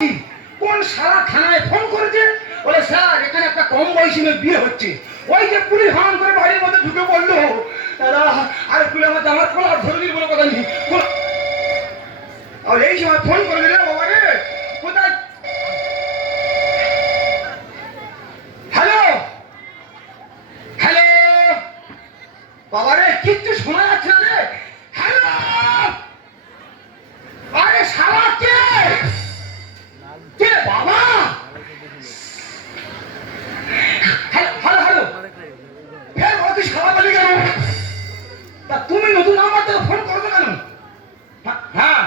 কোন সারা থানায় ফোন করেছে, বলে স্যার এখানে একটা কম বয়সী মেয়ে বিয়ে হচ্ছে। ওই যে পুলিশ হাম করে বাড়ির মধ্যে ঢুকে পড়লো। দাদা আরে পুলিশ আমার জামার খোলা ধরলির কোনো কথা নেই। আর এই সময় ফোন করে দিলে বাবা রে কোথায়। হ্যালো হ্যালো বাবা রে কিচ্ছু শোনা যাচ্ছে না রে। হ্যালো আরে শালা কে কে বাবা। হ্যালো হ্যালো হ্যালো ফের বলছি শালা বলি কেন? তা তুমি নতুন নাম্বার থেকে ফোন করবে কেন? হ্যাঁ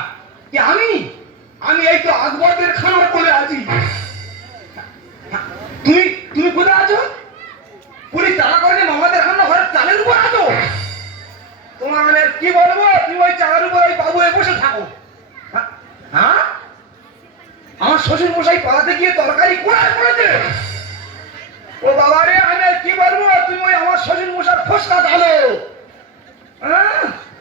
কি আমি আমি এই তো আকবরদের খানার কোলে আছি। তুমি তুমি কোথায় আছো? পুলিশ তাড়া করেনি মামাদের খানা ঘরের চালের উপর আছো? তোমার মানে কি বলবো, তুমি ওই চালের উপর ওই বাবু বসে থাকো। হ্যাঁ আমার শ্বশুর মশাই পালাতে গিয়ে তরকারি কোড়ায় পড়েছে। ও বাবা রে আমি কি বলবো, তুমি ওই আমার শ্বশুর মশার ফসকা ঢালো।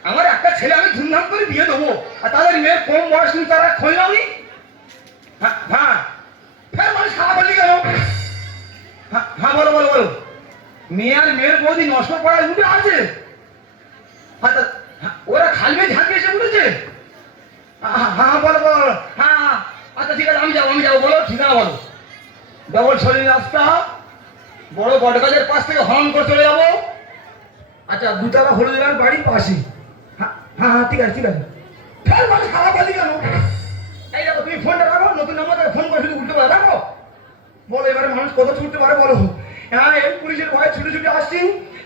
আমার একটা ছেলে আমি ধুমধাম করে বিয়ে দেবো, আর তাদের মেয়ের কম বয়স তুমি তারা খোঁজ নাওনি। হ্যাঁ ফের মানুষ খারাপ বললি কেন? হ্যাঁ বলো বলো বলো। মেয়ে আর মেয়ের বৌদি নষ্ট করার উঠে আছে। ওরা খালবে ঝাঁকে এসে উঠেছে। হ্যাঁ বলো বলো। হ্যাঁ আচ্ছা ঠিক আছে আমি যাবো বলো ঠিকানা বলো। ডবল শরীর রাস্তা বড় বটগাছের পাশ থেকে হরন করে চলে যাবো। আচ্ছা দুতলা হলুদ রঙের বাড়ির পাশে। হ্যাঁ হ্যাঁ ঠিক আছে ঠিক আছে। ফের মানুষ খারাপ বলি কেন? এই দেখো তুমি ফোনটা রাখো, নতুন নাম্বার থেকে ফোন করে শুধু উল্টে পারে রাখো। বলো এবারে মানুষ কত ছুটতে পারে বলো। হ্যাঁ এই পুলিশের ভয়ে ছুটে ছুটে আসছি,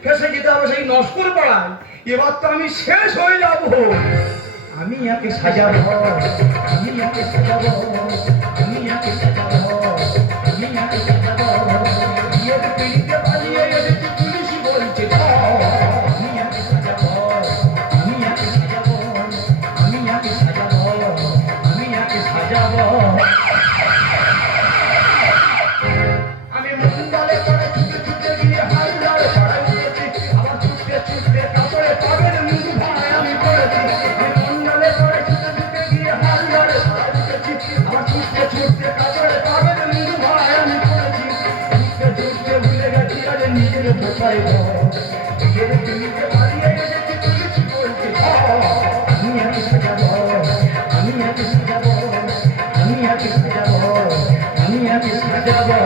ফেসে যেতে হবে সেই নস্কর পাড়ায়। এবার তো আমি শেষ হয়ে যাব। আমি একে সাজাবো, আমি একে সাজাবো, আমি একে সাজাবো, আমি একে সাজাবো। বিয়ের পিড়িতে পালিয়ে এসেছি পুলিশ বলছে আমি একে সাজাবো, আমি একে সাজাবো, আমি একে সাজাবো, আমি একে সাজাবো। আমি মন্ডলে করে ছুটে ছুটে গিয়ে হালদার পাড়ায় উঠেছি, আবার ছুটতে ছুটতে কাপড়ে পাবেন মুখ ভাই আমি করেছি। মন্ডলে করে ছুটে ছুটে গিয়ে হালদার পাড়ায় উঠেছি, আবার ছুটতে ছুটতে কাপড়ে পাবেন মুখ ভাই আমি করেছি। ছুটতে ছুটতে ভুলে গেছি আরে নিজের কোথায় নিজের পিড়িতে পালিয়ে এসেছি পুলিশ বলছে আমি একে সাজাবো, আমি একে সাজাবো, আমি একে সাজাবো, আমি একে সাজাবো।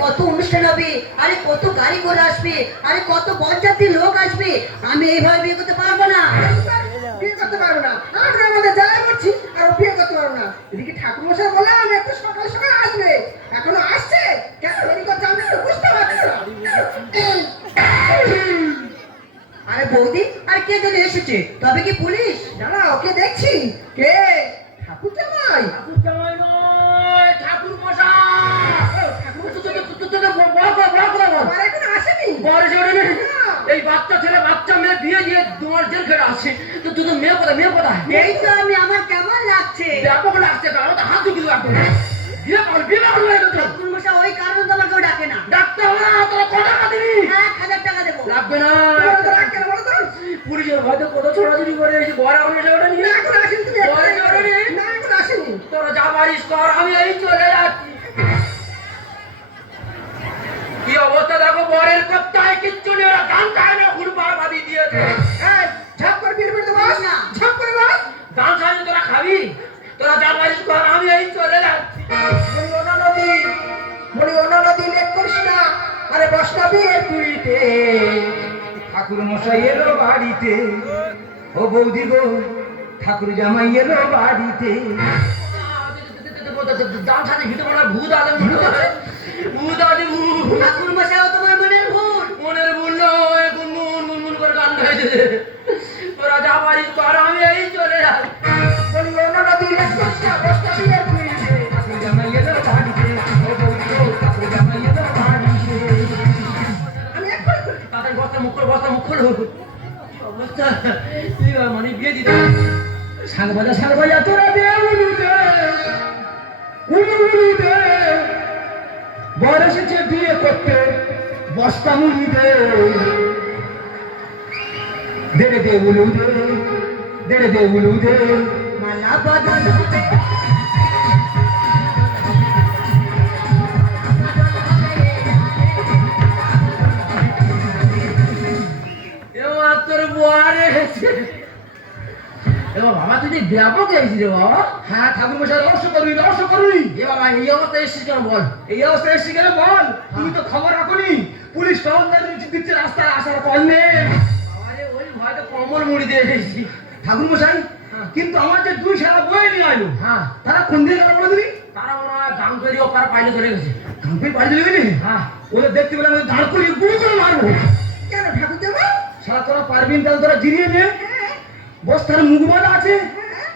কত অনুষ্ঠান হবে, আরে কত গাড়ি করে আসবে, আরে কত বরযাত্রী লোক আসবে। আমি এইভাবে বিয়ে করতে পারবো না। বিয়ে করতে পারবো না, আমরা আমাদের জ্বালা করছি আর বিয়ে করতে পারবো না। এদিকে ঠাকুর মশাই বললাম একটু সকাল সকাল আসবে, এখনো আসছে কেন দেরি করছে আমি তো বুঝতে পারছি না। আরে বৌদি আর কে যদি এসেছে, তবে কি পুলিশ? জানা ওকে দেখছি কে ঠাকুর জামাই। ঠাকুর জামাই নয় ঠাকুর মশাই। এই বাচ্চা ছেলে বাচ্চা মেয়ে বিয়ে দিয়ে তোমার জেল খেটে আসছে, তো তুই তো মেয়ে কোথায় মেয়ে কোথায়? এই তো আমি, আমার কেমন লাগছে? ব্যাপক লাগছে, তাহলে তো হাত ঢুকিয়ে রাখবো। বিয়ে পাগল বিয়ে পাগল হয়ে গেছে। ঠাকুর মশাই ওই কারণে তো আমাকে ডাকে না। ডাকতে হবে না, তোরা কত টাকা দিবি? 1000 টাকা দেবো। লাগবে না। বলো তো পুলিশের হয়তো কত ছোড়াছুড়ি করে এসে ঘরে আমার ওটা নিয়ে না এখন আসেনি তুমি, ঘরে ওটা নিয়ে না এখন আসেনি। তোরা যা পারিস কর, আমি এই চলে যাচ্ছি। কি অবস্থা দেখো, বরের কোথায় কিচ্ছু নেই, ওরা গান খায় না ঘুরবার বাদি দিয়েছে। এই ঝাপ করে বিয়ে করে দেবো না, ঝাপ করে বস। গান খাইনি তোরা খাবি, তোরা যা পারিস কর, আমি এই চলে যাচ্ছি। বলি অন্য নদী লেট করিস না, আরে বস না বিয়ের পিড়িতে। ঠাকুর মশাই এলো বাড়িতে, ও বৌদি গো ঠাকুর জামাই এলো বাড়িতে। গান খাইনি ভিতরে মনে হয় ভূত আছে, ভূত আছে ভূত। ঠাকুর মশাই তোমার মনের ভুল। মনের ভুল নয়, গুনগুন গুনগুন করে গান গাইছে। তোরা যা পারিস কর, আমি এই চলে যাচ্ছি। বলি অন্য নদী লেট করিস না, বস না বিয়ের পিড়িতে। ঠাকুর জামাই এলো বাড়িতে, ও বৌদি গো ঠাকুর জামাই এলো বাড়িতে। আমি একবার তাদের বস্তা মুখ খোলো অবস্থা মানে বিয়ে দিতে শাল বাজা তোরা দে উলু দে বর এসেছে বিয়ে করতে, বস্তা মুড়ি দে, দে দে উলু দে, দে উলু দে। মালা বদল হবে এবার তোর বুয়ারে এসেছে। এবার বাবা তুই যে ব্যাপক এসেছি রে বাবা। হ্যাঁ ঠাকুর মশাই রহস্য করবি, রহস্য করবি। এ বাবা এই অবস্থায় এসেছিস কেন বল? এই অবস্থায় এসে গেলে বল, তুমি তো খবর রাখোনি, পুলিশ টহলদার দিচ্ছে রাস্তায় আসার কল নেই। আরে ওই ভয়তে কম্বল মুড়ি দিয়ে এসেছি। ঠাকুর মশাই হ্যাঁ। কিন্তু আমার যে দুই সারা বয়ে নিয়ে আলো, হ্যাঁ তারা কোন দিকে গেল বলে দিবি? তারা মনে হয় গান তৈরি ওপার পাইলে চলে গেছে। কাম্পি বাড়ি চলে গেলি? হ্যাঁ ওদের দেখতে পেলে আমি দাঁড় করিয়ে গুলি করে মারবো। কেন ঠাকুর দেবো? সারা তোরা পারবি না, তাহলে তোরা জিরিয়ে নে। বস্তার মুখ বাঁধা আছে,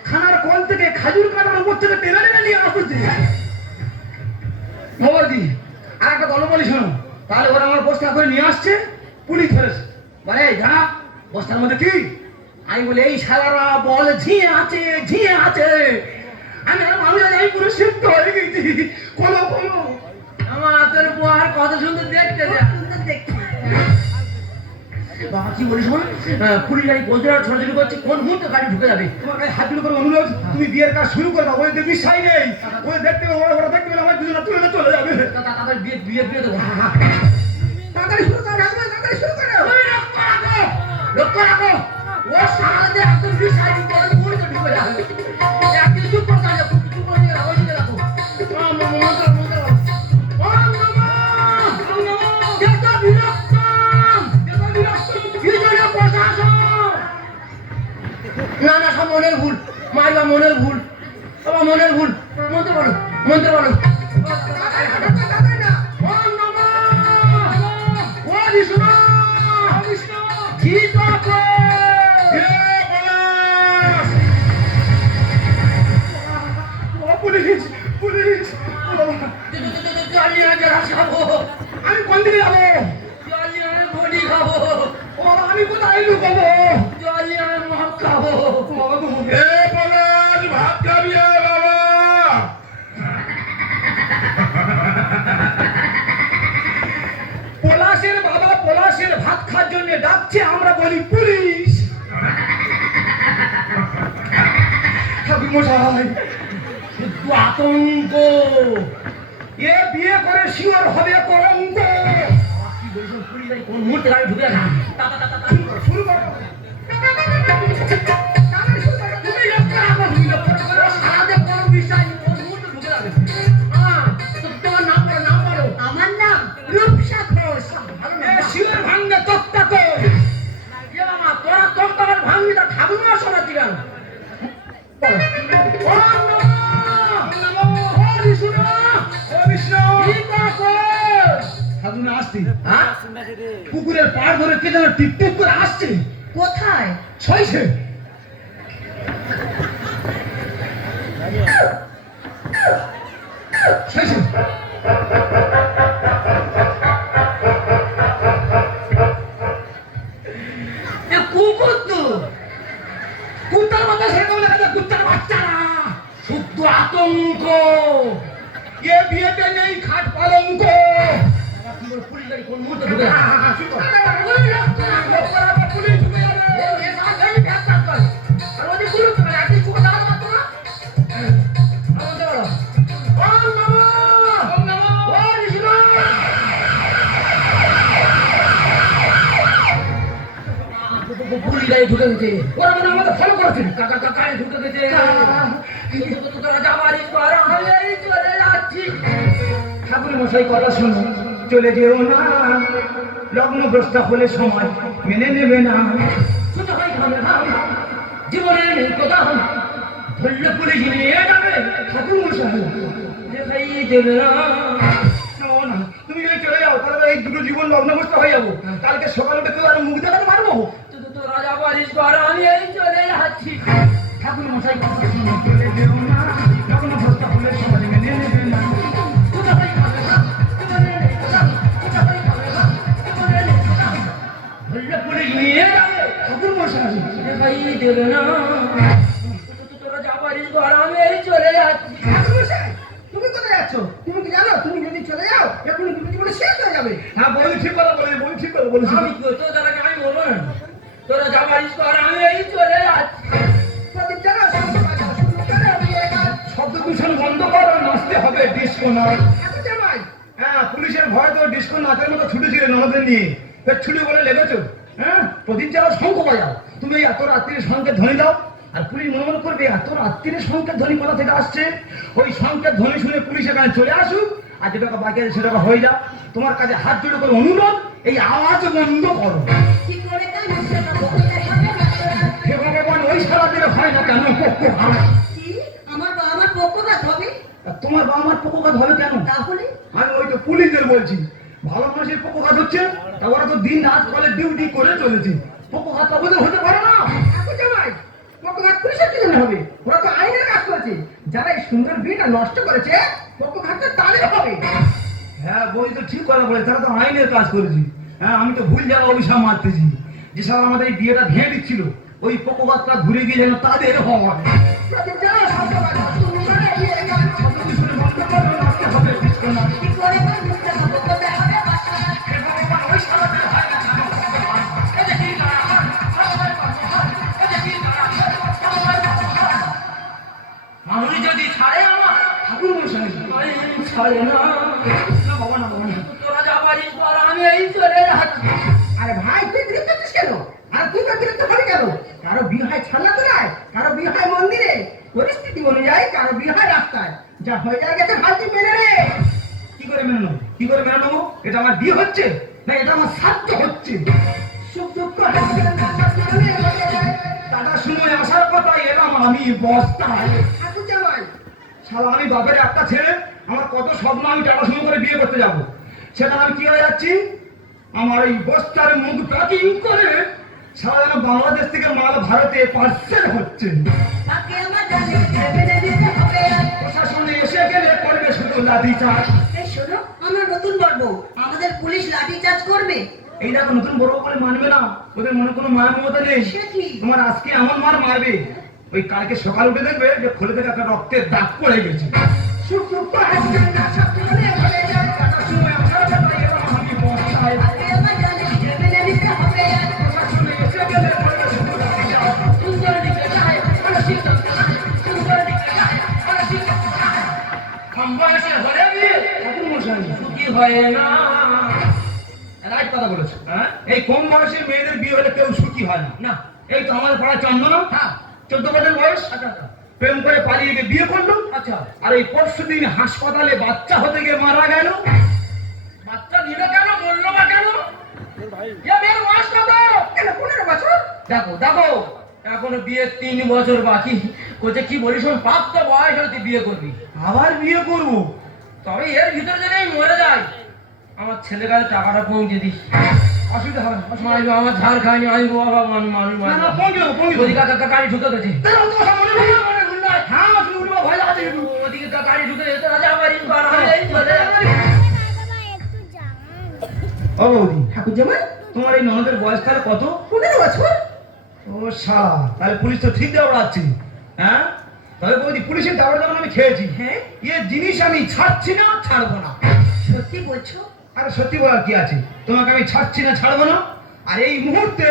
খানার কল থেকে খাজুর কাটার উপর থেকে টেনে টেনে নিয়ে আসছে। খবর দি আর একটা গল্প বলি শোনো। তাহলে ওরা আমার বস্তা করে নিয়ে আসছে, পুলিশ ধরেছে। বলে এই দাঁড়া, বস্তার মধ্যে কি? আমি বলে এই সারারা বল ঝিয়ে আছে, ঝিয়ে আছে। আমি এই পুরো সিদ্ধ হয়ে গেছি। খোলো খোলো। আমার তোর বুয়ার কত সুন্দর দেখতে যা। সুন্দর দেখতে। বাবা কি বলিস শোন, পুলিশ গাড়ি বন্ধুরা ছোটাছুটি করছে, কোন মুহূর্তে গাড়ি ঢুকে যাবে। তোমার কাছে হাত জোড় করে অনুরোধ, তুমি বিয়ের কাজ শুরু করবা। ওই দেখবি সাই নেই, ওই দেখতে পেলে ওরা দেখতে পেলে আমার দুজনে তুলে চলে যাবে। তাদের বিয়ে বিয়ে বিয়ে দেবো। তাড়াতাড়ি শুরু করো ঠাকুর, তাড়াতাড়ি শুরু করো। তুমি লক্ষ্য রাখো, লক্ষ্য রাখো। ও সারাতে একদম বিষাই করে মুড়িতে ঢুকে যাবে। একদিন চুপ করে যাবে, চুপ করে যাবে, ওই দিকে রাখো। মন্ত্র মন্ত্র ওম নমঃ, ওম নমঃ। যেটা বিরক্তম, যেটা বিরক্তম, বিজয় প্রশাসন। না না সব মনের ভুল, মাইবা মনের ভুল, বাবা মনের ভুল। মন্ত্র বলো, মন্ত্র বলো। তাড়াতাড়ি না। ওম নমঃ, ও বিষ্ণু, ও বিষ্ণু, জিতাকে। পুলিশ পুলিশ, চালিয়ে খাবো, আমি কোন দিকে যাবো? চালিয়ে বডি খাবো, ও আমি কোথায় লুকাবো? চালিয়ে মদ খাবো। ভাত খাবি বাবা? পলাশের বাবা পলাশের ভাত খাওয়ার জন্য ডাকছে, আমরা বলি পুলিশ। ঠাকুর মশাই, শুধু আতঙ্ক। এ বিয়ে করে শিওর হবে কলঙ্ক। কি বলছেন পুলিশ গাড়ি কোন মুহূর্তে গাড়ি ঢুকে যাবে। শুরু করো। তাড়াতাড়ি শুরু করো। তুমি লক্ষ্য রাখো, তুমি লক্ষ্য রাখো। সারাতে কোন বিষয় কোন মুহূর্তে ঢুকে যাবে। তোমার নাম বলো, নাম বলো। আমার নাম রূপসা ঘোষ। ভালো এ নাম। শিওর ভাঙ্গে তক্তা কর। এ বাবা তোরা তোর ভাঙবি, তা ঠাকুর মা শোনাচ্ছি কেন? ওম নমঃ, ও বিষ্ণু, ও বিষ্ণু, জিতাকে। ঠাকুর না আসতি, হ্যাঁ পুকুরের পাড় ধরে কে যেন টিপ টিপ করে আসছে। কোথায়? ছয়ছে। ছয়ছে। এ কুকুর তো, কুত্তার মতো সেটা বলে কথা, কুত্তার বাচ্চা না। শুদ্ধ আতঙ্ক। এ বিয়েতে নেই খাট পালঙ্ক। বাবা কি বলে পুলিশ গাড়ি কোন মুহূর্তে ঢুকে যাবে। শুরু কর। ওই লক্ষ্য রাখো, পুলিশ ঢুকে যাবে। এ সাথে ফ্যাক্টর করে। আর ওই গুরু করে একদিন চুপ না মাত্র না। আমাদের বলো। ওম নমঃ, ওম নমঃ। ও বিষ্ণু। পুলিশ গাড়ি ঢুকে গেছে। ওরা মানে আমাদের ফলো করছে। কাকা কাকাই ঢুকে গেছে। তোরা যাবারই কর, আমি এই চলে যাচ্ছি। ঠাকুর মশাই কথা শুনো, চলে যেও না, লগ্ন ভ্রষ্ট হলে সময় মেনে নেবে না। ছোট ভাই খাবে না, জীবনে নেই কোথাও, ধরলে পুলিশ নিয়ে যাবে। ঠাকুর মশাই দেখাই দেবে না। শোনো না, তুমি যদি চলে যাও তাহলে এই দুটো জীবন লগ্নভ্রষ্ট হয়ে যাবো। কালকে সকালে উঠে তুই আর মুখ দেখাতে পারবো? তোরা যাবারই কর, আমি এই চলে যাচ্ছি। ঠাকুর মশাই কথা শুনো, চলে যেও না, লগ্ন ভ্রষ্ট হলে সময় মেনে নেবে না। ছোট ভাই খাবে না, জীবনে নেই কোথাও, ছোট ভাই খাবে না, জীবনে নেই কোথাও, ধরলে পুলিশ নিয়ে যাবে। ঠাকুর মশাই দেখাই দেবে না। তোরা যাবারই কর, আমি এই চলে যাচ্ছি। ঠাকুর মশাই, তুমি কোথায় যাচ্ছ? তুমি কি জানো তুমি যদি চলে যাও একটু যাবে। হ্যাঁ বলি ঠিক কথা বলি, বলি ঠিক কথা বলেছি। আমি তোরা আমি বলবো না, তোরা যা পারিস কর, আমি এই চলে যাচ্ছি। প্রদীপ জ্বালাও, শঙ্খ বাজাও, শুরু করো বিয়ের কাজ। শব্দ দূষণ বন্ধ কর, নাচতে হবে ডিস্কো নাচ। ঠাকুর জামাই, হ্যাঁ পুলিশের ভয় তো ডিস্কো নাচের মতো ছুটি ছিল ননদের নিয়ে, ফের ছুটি বলে লেগেছো। হ্যাঁ প্রদীপ জ্বালাও, শঙ্খ বাজাও, তুমি এই এত রাত্রির সংকেত ধ্বনি দাও। আর পুলিশ মনে মনে করবে এত রাত্রির সংকেত ধ্বনি কোথা থেকে আসছে। ওই সংকেত ধ্বনি শুনে পুলিশ এখানে চলে আসুক, আর যে টাকা বাকি আছে সেটা হয়ে যাক। তোমার কাছে হাত জোড়ো করে অনুরোধ, এই আওয়াজ বন্ধ করো। কি করে কাজ হচ্ছে না, বলতে হবে না তোরা। হে ভগবান, ওই সারাদিনে হয় না কেন পক্ষ হারা? কি আমার বাবা আমার পক্ষপাত হবে? আর তোমার বাবা মার পক্ষপাত হবে কেন? তাহলে আমি ওই তো পুলিশদের বলছি, ভালো মানুষের পক্ষপাত হচ্ছে, তা ওরা তো দিন রাত কলে ডিউটি করে চলেছে, পক্ষপাত ওদের হতে পারে না। ঠাকুর জামাই, পক্ষঘাত পুলিশের কি জন্য হবে? ওরা তো আইনের কাজ করেছে। যারা এই সুন্দর বিয়েটা নষ্ট করেছে, পক্ষঘাতটা তাদের হবে। হ্যাঁ বই তো ঠিক কথা বলে, তারা তো আইনের কাজ করেছি। হ্যাঁ আমি তো ভুল জায়গা অভিশাপ মারতেছি, যে সারা আমাদের এই বিয়েটা ভেঙে দিচ্ছিল, ওই পক্ষপাতটা ঘুরে গিয়ে যেন তাদের হয়। প্রদীপ জ্বালাও, শঙ্খ বাজাও, শুরু করো বিয়ের কাজ। শব্দ দূষণ বন্ধ করো, নাচতে হবে ডিস্কো নাচ। কি করে কাজ হচ্ছে না, বলতে হবে না তোরা। হে ভগবান, ওই সারাদিনে হয় না কেন পক্ষপাত? এই যে কি করা হয়, এই যে কি করা হয়। মানুষ যদি ছাড়ে আমার, ঠাকুর মশাই, আমি ছাড়ে না। না বাবা না বাবা না। তোরা যা পারিস কর, আমি এই চলে যাচ্ছি। আরে ভাই, তুই বিরক্ত হচ্ছিস কেন? আর তুই বা বিরক্ত হলি কেন? কারো বিয়ে হয় ছাড়লাতলায়, কারো বিয়ে হয় মন্দিরে, পরিস্থিতি অনুযায়ী কারো বিয়ে হয় রাস্তায়। যা হয়ে যায় গেছে ভাই, তুই মেনে নে। কি করে মেনে নেবো? কি করে মেনে নেবো? এটা আমার বিয়ে হচ্ছে না এটা আমার শ্রাদ্ধ হচ্ছে? সুখ দুঃখ হাসি কান্না সব জীবনে হয়ে যায়। টাটার সময় আসার কথা, এলাম আমি বস্তায়। ঠাকুর জামাই, শালা আমি বাপের একটা ছেলে, আমার কত স্বপ্ন, আমি টাটা সময় করে বিয়ে করতে যাবো, সেটা আমি কি হয়ে যাচ্ছি, আমার এই বস্তার মুখ প্যাকিং করে সারা যেন বাংলাদেশ থেকে মাল ভারতে পার্সেল হচ্ছে। তাকে আমার জানে মেনে নিতে হবে। প্রশাসনে এসে গেলে করবে শুধু লাঠি চার্জ। এই শোনো, আমার নতুন বর্ব, আমাদের পুলিশ লাঠি চার্জ করবে। এই দেখো নতুন বড় বলে মানবে না, ওদের মনে কোনো মায়া মমতা নেই। সে কি? তোমার আজকে এমন মার মারবে, ওই কালকে সকাল উঠে দেখবে যে খোলে থেকে একটা রক্তের দাগ পড়ে গেছে। সুখ দুঃখ হাসি কান্না সব জীবনে হয়ে যায়। টাটার সময় আসার কথা, এলাম আমি বস্তায়। তাকে আমার জানে মেনে নিতে হবে। প্রশাসনে এসে গেলে করবে শুধু লাঠি চার্জ। সুন্দর দিকে যায়, মানসিক সুন্দর দিকে যায়, মানসিক কম বয়সে হলে বিয়ে ঠাকুর মশাই, সুখী হয় না। রাইট কথা বলেছো। হ্যাঁ? এই কম বয়সে মেয়েদের বিয়ে হলে কেউ সুখী হয় না। না। এই তো আমার পাড়া চন্দনা, হ্যাঁ। 14 বছর বয়স, আচ্ছা আচ্ছা প্রেম করে পালিয়ে গিয়ে বিয়ে করলো, আচ্ছা। আর এই পরশুদিন হাসপাতালে বাচ্চা হতে গিয়ে মারা গেল। বাচ্চা দিল কেন, বললো বা কেন? এ মেয়ের বয়স কত? কেন 15 বছর? দেখো দেখো, এখনো বিয়ে 3 বছর বাকি। কোচে কি বলিস, শোন, প্রাপ্ত বয়স হলে তুই বিয়ে করবি। আবার বিয়ে করবো? তবে এর ভিতরে যদি আমি মরে যাই, আমার ছেলের কাছে টাকাটা পৌঁছে দিস। অসুবিধা হবে না, অসুবিধা মারবো, আমার ঝাড় খাইনি, আমি বাবা মানুষ না, না, পৌঁছে দেবো, পৌঁছে দেবো। ওদিকে গাড়ি ঢুকে গেছে। তাহলে অত কথা মনে নেই? হ্যাঁ, তুমি উঠবো, ভয় লাগাচ্ছে কিন্তু। ওদিকে গাড়ি ঢুকে গেছে, রাজা বাড়ি কর, আমি এই চলে যাচ্ছি। ও বৌদি, ঠাকুর জামাই, তোমার এই ননদের বয়স তাহলে কত? 15 বছর? ও তাহলে পুলিশ তো ঠিক দাঁড়াচ্ছে। হ্যাঁ, তবে বৌদি পুলিশের দাঁড়া যখন আমি খেয়েছি, হ্যাঁ, এ জিনিস আমি ছাড়ছি না, ছাড়বো না। সত্যি বলছো? আরে সত্যি বলার কি আছে, তোমাকে আমি ছাড়ছি না, ছাড়বো না। আর এই মুহূর্তে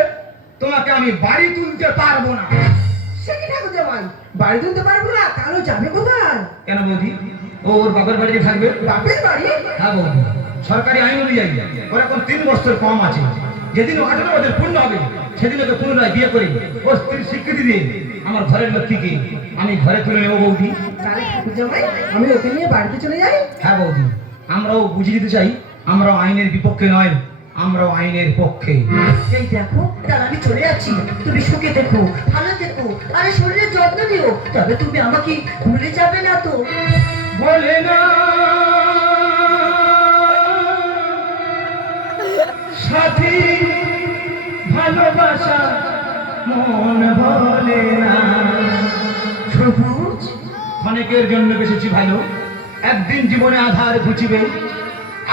তোমাকে আমি বাড়ি তুলতে পারবো না। সে কি ঠাকুর জামাই, বাড়ি তুলতে পারবো না? তাহলে যাবে কোথায়? কেন বৌদি, ও ওর বাপের বাড়িতে থাকবে। বাপের বাড়ি? হ্যাঁ বৌদি, সরকারি আইন অনুযায়ী ওর এখন 3 বছর কম আছে। যেদিন 18 বছর পূর্ণ হবে, সেদিন ওকে পুনরায় বিয়ে করে ও স্ত্রীর স্বীকৃতি দিয়ে আমার ঘরের লক্ষ্মীকে আমি ঘরে তুলে নেবো বৌদি। তাহলে ঠাকুর জামাই, আমি ওকে নিয়ে বাড়িতে চলে যাই? হ্যাঁ বৌদি, আমরাও বুঝিয়ে দিতে চাই, আমরাও আইনের বিপক্ষে নয়, আমরাও আইনের পক্ষে। এই দেখো, তাহলে আমি চলে যাচ্ছি। তুমি সুখে দেখো, ভালো দেখো, আরে শরীরের যত্ন নিও। তবে তুমি আমাকে ভুলে যাবে না তো? বলে না সাথী ভালোবাসা মন বলে না। সবুজ, অনেকের জন্য বেসেছি ভালো, একদিন জীবনে আধার ঘুচিবে,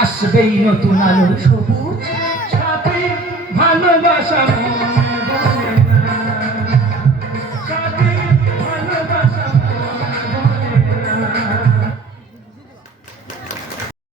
আসবেই নতুন আলো। সবুজ, সাথী ভালোবাসা মন